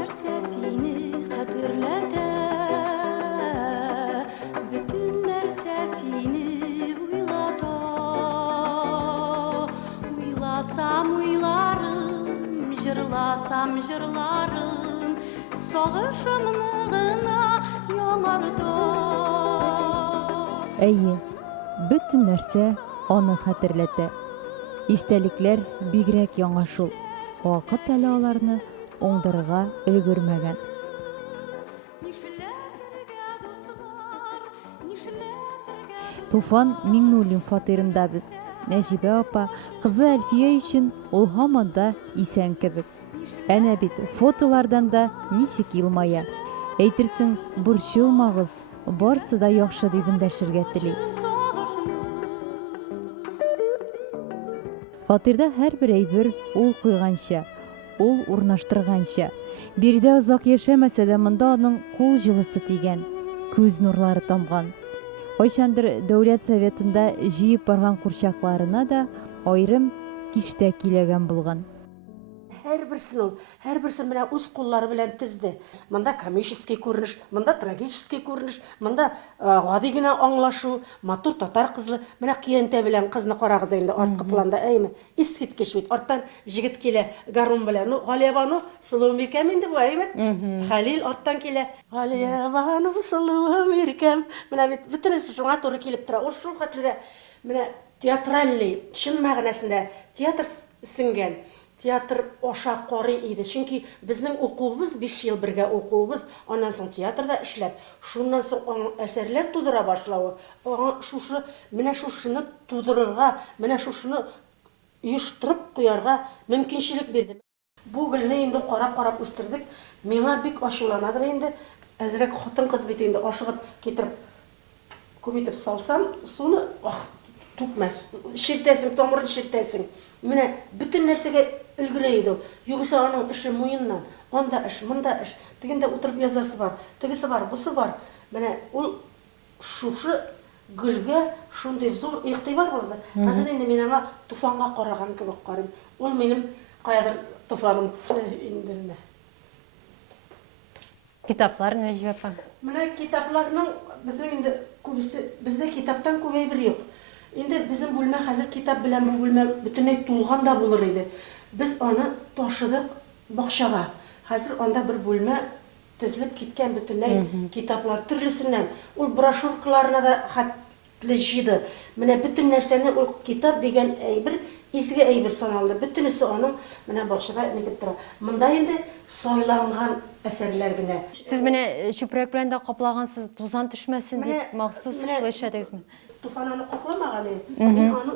нәрсә сине хәтерләтә, бөтен нәрсә сине уйлата. Уйласам уйларым, җырласам җырларым, сагышымны гына яңарта. Әйе, бөтен нәрсә аны хәтерләтә. Истәлекләр бигрәк яңа шул. Вакыт әле аларны оңдырырга өлгермәгән. Туфан Миңнуллин фатирында без. Нәҗибә апа кызы Әлфия өчен ул һаман да исән кебек. Әнә бит фотолардан да ничек елмая. Әйтерсең, борчылмагыз, барсы да яхшы дип эндәшергә тели. Фатирда һәрбер әйбер ул куйганча, ул урнаштырганча. Бирдә озак яшәмәсә дә монда аның кул җылысы тигән, күз нурлары тамган. Кайчандыр дәүләт советында җыеп барган курчакларына да айрым киштә киләгән булган. Һәрберсен менә үз куллары белән тезде. Монда комический күренеш, монда трагический күренеш, монда гади генә аңлашу, матур татар кызы, менә киянтә белән кызны карагыз инде арткы планда, әйме? Искиткеч бит. Арттан җигет килә гармун белән. Ну, Галиябану, сылуу миркәм инде бу, әйме? Халил арттан килә. Галиябану, сылуу миркәм. Менә бит бөтенесе шуңа туры килеп тора. Ул шул хәтледә менә театральный, чын мәгънәсендә театр сиңгән. Театр аша карый иде. Чөнки безнең укуыбыз 5 ел бергә укуыбыз, аннан соң театрда эшләп, шуннан соң әсәрләр тудыра башлавы, менә шушыны тудырырга, менә шушыны оештырып куярга мөмкинчелек бирде. Бу гөлне инде карап үстердек. Миңа бик ачуланадыр инде. Әзрәк хатын-кыз бит инде ашыгып китереп күбитеп салсам, суны түкмәс. Ширтәсең, томырын ширтәсең. Менә бөтен нәрсәгә өлгерә иде. Югыйсә аның эше муеннан, анда эш, монда эш. Тегендә утырып язасы бар, тегесе бар, бусы бар. Менә ул шушы гөлгә шундый зур игътибар булды. Хәзер инде мин аңа туфанга караган кебек карыйм. Ул минем каядыр туфаным инде. Китаплар Нәҗибә апа. Менә китапларның безнең инде күбесе, бездә китаптан күп әйбер юк. Инде безнең бүлмә хәзер китап белән бу бүлмә бөтенләй тулган да булыр иде. Біз аны ташыдык бакчага. Хәзер анда бер бүлмә тезелеп киткән бөтенләй китаплар төрлесеннән. Ул брошюркаларына да хәтле җыйды. Менә бөтен нәрсәне ул китап дигән әйбер изге әйбер саналды. Бөтенесе аның менә бакчада нитеп тора. Монда инде сайланган әсәрләр генә. Сез менә чүпрәк белән дә каплагансыз, тузан төшмәсен дип махсус эшләдегезме? Туфан аны капламаган иде. Мин аны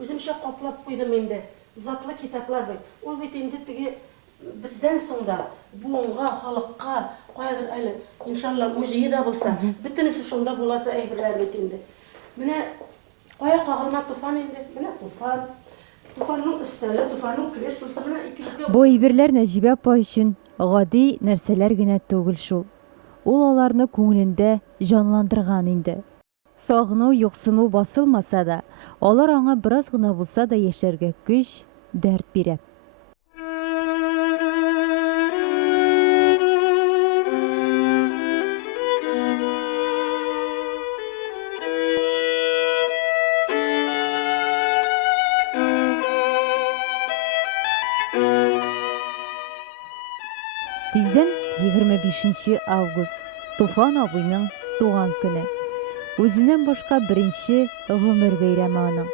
үземчә каплап куйдым инде. Затлы китаплар бит. Ул бит инде теге бездән соң да буынга, халыкка, каядыр әле, иншалла, музее да булса, бөтенесе шунда буласы әйберләр бит инде. Менә кая кагылма туфан инде. Менә туфан. Туфанның өстәле, туфанның креслосы менә икебезгә. Бу әйберләр Нәҗибә апа өчен гади нәрсәләр генә түгел шул. Ул аларны күңелендә җанландырган инде. Сагыну, юксыну басылмаса да, алар аңа бераз гына булса да яшәргә көч, дәрт бирә. Тиздән 25 август, Туфан абыйның туган көне. Үзеннән башка беренче гомер бәйрәме аның.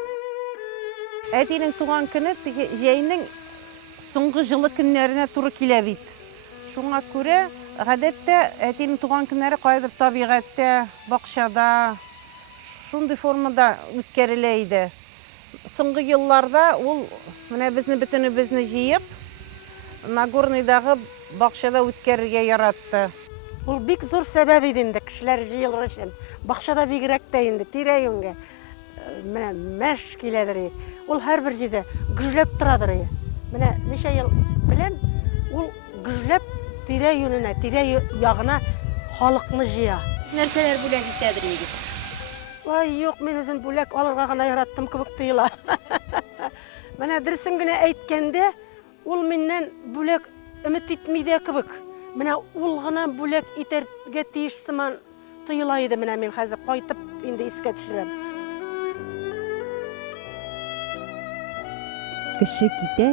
Әтинең туган көне җәйнең соңгы җылы көннәренә туры килә бит. Шуңа күрә, гадәттә, әтинең туган көннәре кайдыр табигатьтә, бакчада, шундый формада үткәрелә иде. Соңгы елларда ул менә безне бөтенебезне җыеп, Нагорныйдагы бакчада үткәрергә яратты. Ул бик зур сәбәп иде инде кешеләр җыелыр өчен. Бакчада бигрәк тә инде тирә-юньгә менә мәш киләдер. Ул һәрбер җирдә гөжләп торадыр. Менә ничә ел белән ул гөжләп тирә-юненә, тирә-ягына халыкны җыя. Нәрсәләр бүләк итәдер егет? Ай, юк, мин үзен бүләк алырга гына яраттым кебек тоела. Менә дөресен генә әйткәндә, ул миннән бүләк өмет итми дә кебек. Менә ул гына бүләк итәргә тиеш сыман тоела иде, менә мин хәзер кайтып инде искә төшерәм. Кеше китә,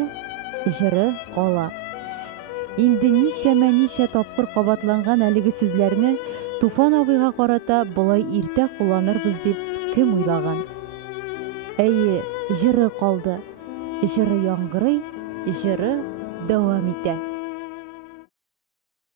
җыры кала. Инде ничә тапкыр кабатланган әлеге сүзләрне Туфан абыйга карата болай иртә кулланырбыз дип кем уйлаган? Әйе, җыры калды. Җыры яңгырый, җыры дәвам итә.